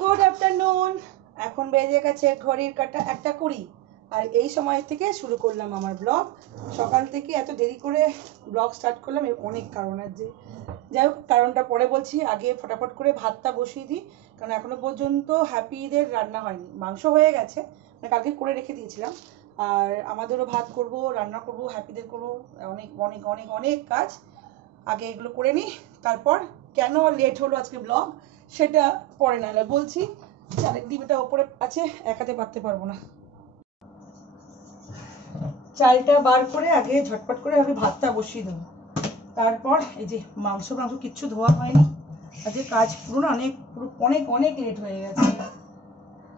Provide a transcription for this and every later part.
Good afternoon. এখন বেজে গেছে ঘড়ির কাঁটা 1:20 আর এই সময় থেকে শুরু করলাম আমার ব্লগ। সকাল থেকে এত দেরি করে ব্লগ স্টার্ট করলাম, এর অনেক কারণ আছে। যাই হোক, কারণটা পরে বলছি, আগে ফটাফট করে ভাতটা বসিয়ে দিই, কারণ এখনো পর্যন্ত হ্যাপিদের রান্না হয়নি। মাংস হয়ে গেছে, মানে কালকে করে রেখে দিয়েছিলাম, আর আমাদেরও ভাত করব, রান্না করব, হ্যাপিদের করবো, অনেক অনেক অনেক অনেক কাজ। আগে এগুলো করে নিই, তারপর কেন লেট হলো আজকে ব্লগ সেটা পরে না বলছি। চালের ডিবিটা ওপরে আছে, এক হাতে পারতে পারবো না। চালটা বার করে আগে ঝটপট করে আমি ভাতটা বসিয়ে দেবো, তারপর এই যে মাংস কিচ্ছু ধোয়া হয়নি। আজকে কাজ পুরো না অনেক অনেক অনেক লেট হয়ে গেছে।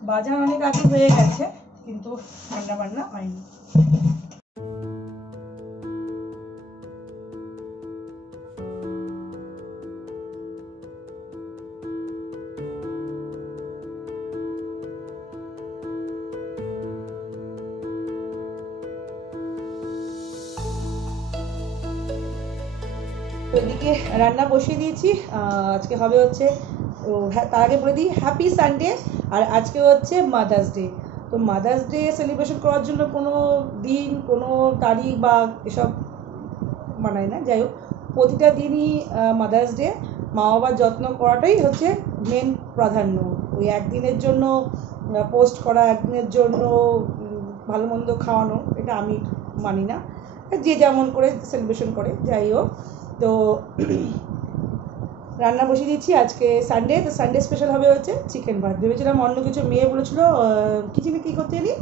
বাজার অনেক আগে হয়ে গেছে, কিন্তু রান্না বান্না হয়নি। এদিকে রান্না বসিয়ে দিয়েছি। আজকে হবে হচ্ছে, তার আগে বলে দিই হ্যাপি সানডে। আর আজকে হচ্ছে মাদার্স ডে। তো মাদার্স ডে সেলিব্রেশন করার জন্য কোনো দিন, কোনো তারিখ বা এসব মানায় না। যাই হোক, প্রতিটা দিনই মাদার্স ডে। মা বাবার যত্ন করাটাই হচ্ছে মেন প্রাধান্য। ওই একদিনের জন্য পোস্ট করা, একদিনের জন্য ভালো মন্দ খাওয়ানো, এটা আমি মানি না। যে যেমন করে সেলিব্রেশন করে। যাই হোক, তো রান্না বসিয়ে দিচ্ছি। আজকে সানডে, তো সানডে স্পেশাল হবে হচ্ছে চিকেন ভাত। ভেবেছিলাম অন্য কিছু, মেয়ে বলেছিল কিচেনে কী করতে এলি,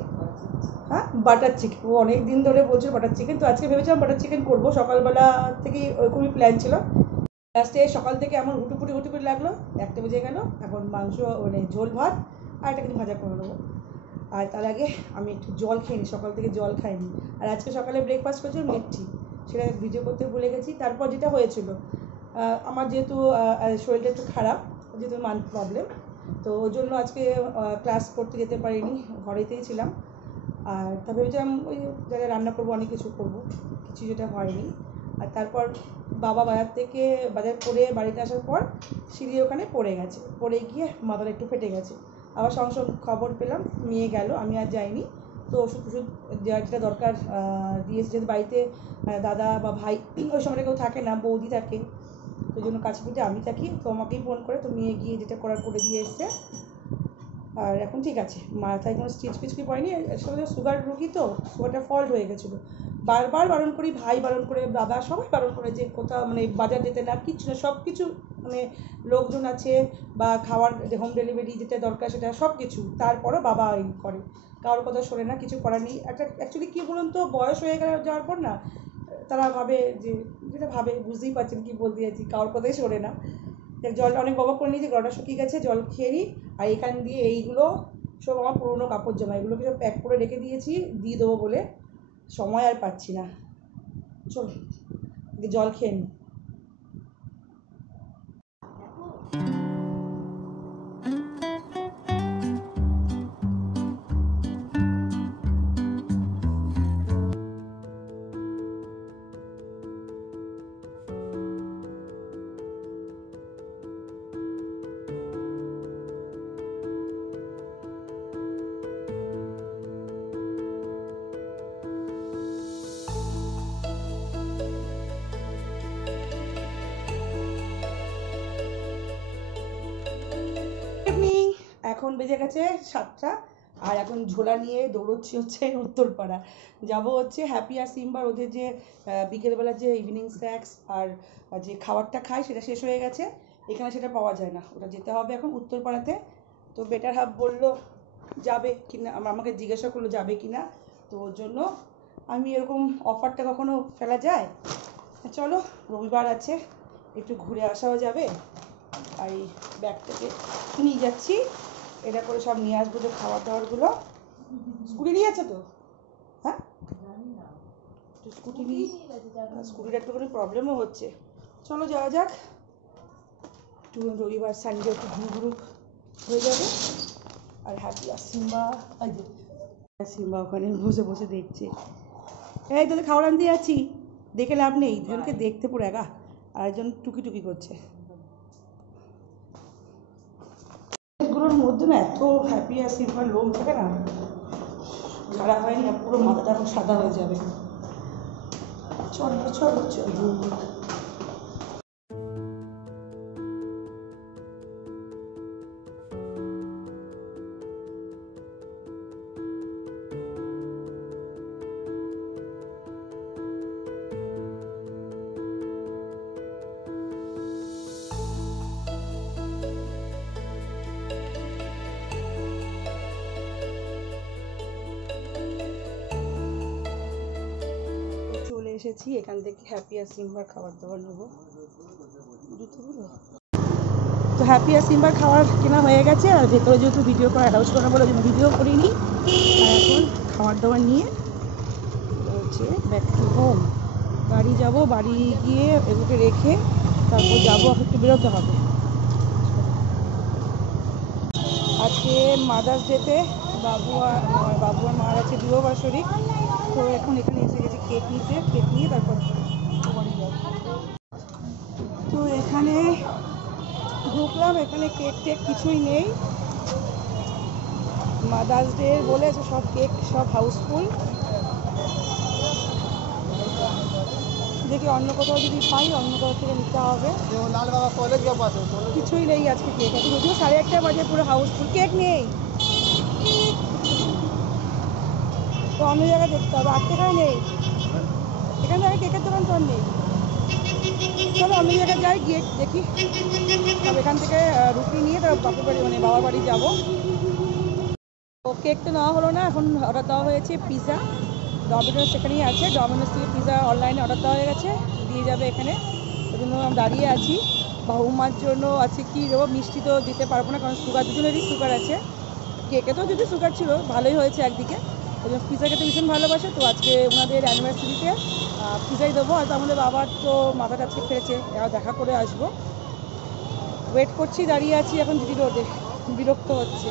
হ্যাঁ বাটার চিকেন। ও অনেক দিন ধরে বলছিল বাটার চিকেন, তো আজকে ভেবেছিলাম বাটার চিকেন করবো। সকালবেলা থেকেই ওরকমই প্ল্যান ছিল। লাস্টে সকাল থেকে আমার হুটুপুটি লাগলো, 1টা বেজে গেল। এখন মাংস মানে ঝোল ভাত আর একটা কিছু ভাজা করে নেবো। আর তার আগে আমি একটু জল খেয়ে নিই, সকাল থেকে জল খাইনি। আর আজকে সকালে ব্রেকফাস্ট করেছিলাম মিষ্টি, সেটা ভিডিও করতে ভুলে গেছি। তারপর যেটা হয়েছিল, আমার যেহেতু শরীরটা একটু খারাপ, যেহেতু মান প্রবলেম, তো ওই জন্য আজকে ক্লাস করতে যেতে পারিনি, ঘরেতেই ছিলাম। আর তা ভেবেছিলাম ওই জায়গায় রান্না করবো, অনেক কিছু করবো, কিছু যেটা হয়নি। আর তারপর বাবা বাজার করে বাড়িতে আসার পর সিঁড়ি ওখানে পড়ে গেছে, পড়ে গিয়ে মাথাটা একটু ফেটে গেছে। আবার সঙ্গে সঙ্গে খবর পেলাম, নিয়ে গেল, আমি আর যাইনি। তো ওষুধ যেটা দরকার দিয়েছে, যেহেতু বাড়িতে দাদা বা ভাই ওই সময়টা কেউ থাকে না, বৌদি থাকে, ওই জন্য কাছে পিঠে আমি থাকি। তো আমাকেই ফোন করে তো মেয়ে গিয়ে যেটা করার করে দিয়ে এসছে। আর এখন ঠিক আছে, মাথায় কোনো স্টিচ পিচকি পড়েনি। আসলে সুগার রুগী তো, সুগারটা ফল্ট হয়ে গেছিলো। বারবার বারণ করি, ভাই বারণ করে, দাদা সবাই বারণ করে যে কোথাও মানে বাজার যেতে না, কিচ্ছু না, সব কিছু মানে লোকজন আছে বা খাওয়ার হোম ডেলিভারি যেটা দরকার সেটা সব কিছু, তারপরও বাবা এই করে, কারোর কথা শোনে না, কিছু করার নেই। একটা অ্যাকচুয়ালি কী বলুন তো, বয়স হয়ে যাওয়ার পর না, তারা ভাবে যে, যেটা ভাবে বুঝতেই পারছেন কী বলতে যাচ্ছি, কারোর কথাই শোনে না। জলটা অনেক বকবক করে নিয়েছি, গলাটা শুকিয়ে গেছে, জল খেয়ে নিই। আর এখান দিয়ে এইগুলো সব আমার পুরোনো কাপড় জামা, এগুলোকে সব প্যাক করে রেখে দিয়েছি, দিয়ে দেবো বলে। সময় আর পাচ্ছি না। চল জল খেয়ে নিই। এখন বেজে গেছে 7টা, আর এখন ঝোলা নিয়ে দৌড়চ্ছি হচ্ছে উত্তরপাড়া। যাব হচ্ছে হ্যাপি আর সিম্বার, ওদের যে বিকেলবেলা যে ইভিনিং স্ন্যাক্স আর যে খাবারটা খায় সেটা শেষ হয়ে গেছে, এখানে সেটা পাওয়া যায় না, ওটা যেতে হবে এখন উত্তরপাড়াতে। তো বেটার হাফ বললো যাবে কিনা, আমাকে জিজ্ঞাসা করলো যাবে কিনা। তো ওর জন্য আমি এরকম অফারটা কখনো ফেলা যায়, চলো রবিবার আছে, একটু ঘুরে আসাও যাবে। আর এই ব্যাগ থেকে নিয়ে যাচ্ছি, এটা করে সব নিয়ে আসবো, যে খাবার দাবারগুলো। স্কুটি নিয়ে আছে তো, হ্যাঁ স্কুটি নিয়ে, স্কুটিটা একটুখানি প্রবলেমও হচ্ছে। চলো যাওয়া যাক, একটু রবিবার সানডে একটু ঘুরু হয়ে যাবে। আর হ্যাপি আর সিম্বা, সিম্বা ওখানে বসে বসে দেখছে। এই তোদের খাবার আনতে যাচ্ছি, দেখে লাভ নেই, দুজনকে দেখতে পুরো একা, আর একজন টুকি টুকি করছে। গুলো চুলগুলোর মধ্যে না এত হ্যাপি আর সিম্পল লোম থাকে না, খারাপ হয়নি, পুরো মাথাটা এখন সাদা হয়ে যাবে। চলো চলো চলো। এসেছি, এখান থেকে হ্যাপি আর সিম্বার খাবার দাবার নেবো। তো হ্যাপি আর সিম্বার খাবার কেনা হয়ে গেছে, আর ভেতরে যেহেতু ভিডিও করা অ্যালাউড করে বলে ভিডিও করিনি। আর এখন খাবার দাবার নিয়ে হচ্ছে ব্যাক টু হোম, বাড়ি যাব। বাড়ি গিয়ে এগুলোকে রেখে তারপর যাবো, একটু বেরোতে হবে। আজকে মাদার্স ডেতে বাবু আর মার আছে বিবাহবার্ষিকী, তো এখন এখানে এসে গেছি কেক নিতে। কেক নিয়ে তারপর বাড়ি যাব। তো এখানে ঢুকলাম, এখানে কেক টেক কিছুই নেই। মাদার্স ডে বলে সব কেক সব হাউসফুল। দেখি অন্য কোথাও যদি পাই অন্য কোথাও থেকে নিতে হবে। কিছুই নেই আজকে কেক, আছে যদিও 1:30 বাজে, পুরো হাউসফুল, কেক নেই। তো অন্য জায়গায় দেখতে হবে, এখানে নেই। এখান থেকে কেকের দোকান তো আর নেই। চলো অন্য জায়গায় যাই, গিয়ে দেখি। তবে এখান থেকে রুটি নিয়ে তার বাপের বাড়ি মানে বাবার বাড়ি যাবো। তো কেক তো নেওয়া হলো না, এখন অর্ডার দেওয়া হয়েছে পিৎজা। ডমিনোস সেখানেই আছে, ডমিনোস থেকে পিৎজা অনলাইনে অর্ডার দেওয়া হয়ে গেছে, দিয়ে যাবে এখানে। ওই জন্য আমি দাঁড়িয়ে আছি। বাবুমার জন্য আছে কি দেবো, মিষ্টি তো দিতে পারবো না, কারণ সুগার, দুজনেরই সুগার আছে। কেকে তো যদি সুগার ছিল ভালোই হয়েছে একদিকে। ওই জন্য পিৎজা খেতে ভীষণ ভালোবাসে, তো আজকে ওনাদের অ্যানিভার্সারিতে পিৎজাই দেবো। হয়তো আমাদের বাবার তো মাথাটা আজকে ফেলেছে, এবার দেখা করে আসবো। ওয়েট করছি, দাঁড়িয়ে আছি এখন জিটি রোডে, বিরক্ত হচ্ছে।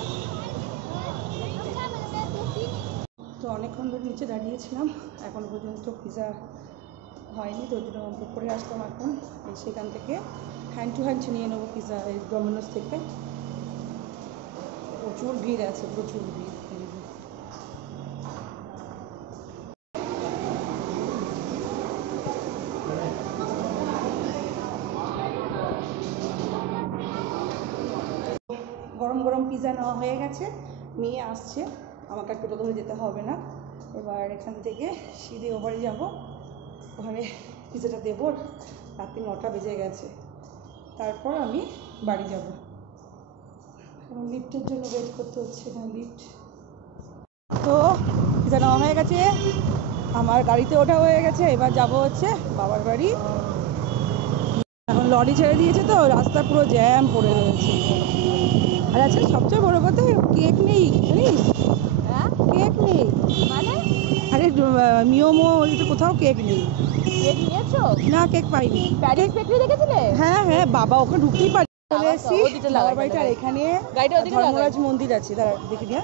তো অনেকক্ষণ ধরে নিচে দাঁড়িয়েছিলাম, এখন পর্যন্ত পিৎজা হয়নি, তো ওই জন্য উপরে আসলাম এখন। সেখান থেকে হ্যান্ড টু হ্যান্ড নিয়ে নেবো পিৎজা এই ডমিনোস থেকে। প্রচুর ভিড় আছে, প্রচুর ভিড়। গরম গরম পিৎজা নেওয়া হয়ে গেছে, মেয়ে আসছে, আমাকে আর টোটো ধরে যেতে হবে না। এবার এখান থেকে সিঁড়ি ওভারে যাব, ওখানে পিৎজাটা দেবো। রাত্রি 9টা বেজে গেছে, তারপর আমি বাড়ি যাব। এবং লিফটের জন্য ওয়েট করতে হচ্ছে না, লিফট। তো পিৎজা নেওয়া হয়ে গেছে, আমার গাড়িতে ওঠা হয়ে গেছে, এবার যাব হচ্ছে বাবার বাড়ি। এখন লরি ছেড়ে দিয়েছে, তো রাস্তা পুরো জ্যাম পড়ে রয়েছে। আর আজকে সবচেয়ে বড় কথা, কেক নেই জানিস? হ্যাঁ, কেক নেই মানে? আরে মিওমো কোথাও কেক নেই। কেক নিয়েছো? না, কেক পাইনি। প্যারিস বেকারি দেখেছিলে? হ্যাঁ হ্যাঁ, বাবা ওখানে ঢুকতেই পারি। চলে এসেছি বাবার বাড়িটা, আর এখানে ধর্মরাজ মন্দির আছে, দাঁড়া দেখি নিয়ে।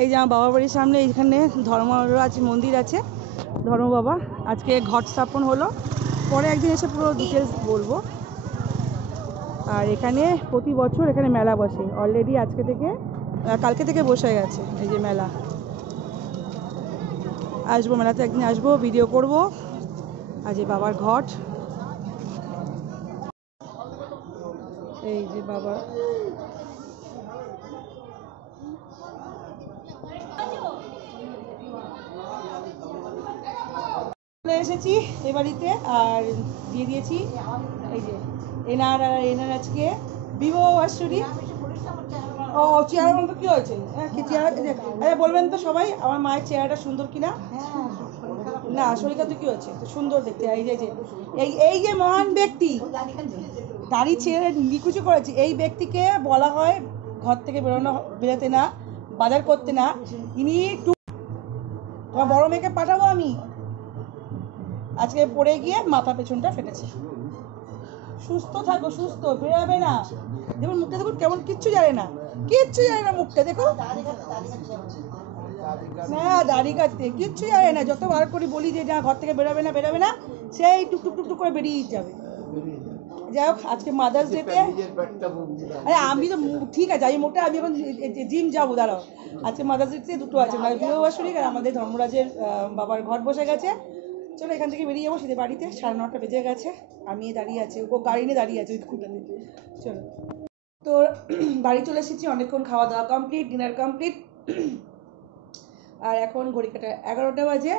এই যে আমার বাবার বাড়ির সামনে এইখানে ধর্মরাজ মন্দির আছে, ধর্ম বাবা। আজকে ঘট স্থাপন হলো, পরে একদিন এসে পুরো ডিটেলস বলবো। আর এখানে প্রতি বছর এখানে মেলা বসে, অলরেডি আজকে থেকে কালকে থেকে বসে গেছে এই যে মেলা। আসবো মেলাতে, একদিন আসবো, ভিডিও করব। আজ বাবার ঘট, এই যে বাবা। চলে এসেছি এ বাড়িতে, আর দিয়ে দিয়েছি এই যে এনার আজকে বিবাহবার্ষিকী। ও চেয়ার মতো কি হয়েছে? হ্যাঁ, কি চেয়ার? আরে বলবেন তো সবাই আমার মায়ের চেহারাটা সুন্দর কিনা? না, শরীরটা তো কি হয়েছে, তো সুন্দর দেখতে। এই যে এই যে মহান ব্যক্তি দাড়ি ছেড়ে নিকুচি করেছে, এই ব্যক্তিকে বলা হয় ঘর থেকে বেরোতে না, বাজার করতে না। ইনি তোমার বড় মেয়েকে পাঠাবো আমি, আজকে পড়ে গিয়ে মাথা পেছনটা ফেটেছে। সুস্থ থাকো, সুস্থ, বেরোবে না। দেখুন মুখটা, দেখুন কেমন, কিচ্ছু জানে না, কিচ্ছু জানে না মুখটা দেখো না, দাড়ি কাটতে কিচ্ছু জানে না। যতবার করে বলি যে না ঘর থেকে বেরোবে না, সেই টুক টুক টুক টুক করে বেরিয়ে যাবে। যাই হোক আজকে মাদার্স ডেতে, আরে আমি তো ঠিক আছে আমি মোটা, আমি এখন জিম যাবো, দাঁড়াও। আজকে মাদার্স ডেতে দুটো আছে, মানে বিবাহবার্ষিকী আর আমাদের ধর্মরাজের বাবার ঘট বসে গেছে। চলো এখান থেকে বেরিয়ে যাবো সেদের বাড়িতে, 9:30 বেজে গেছে। আমি দাঁড়িয়ে আছি, ও গাড়ি নিয়ে দাঁড়িয়ে আছে ওইখানটাতে। চলো তো বাড়ি চলে এসেছি, অনেকক্ষণ খাওয়া দাওয়া কমপ্লিট, ডিনার কমপ্লিট, আর এখন ঘড়ি কাটা 11টা বাজে।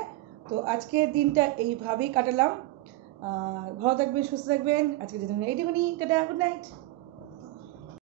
তো আজকের দিনটা এইভাবেই কাটালাম। ভালো থাকবেন, সুস্থ থাকবেন, আজকের জন্য এইটুকুনি, টাটা, গুড নাইট।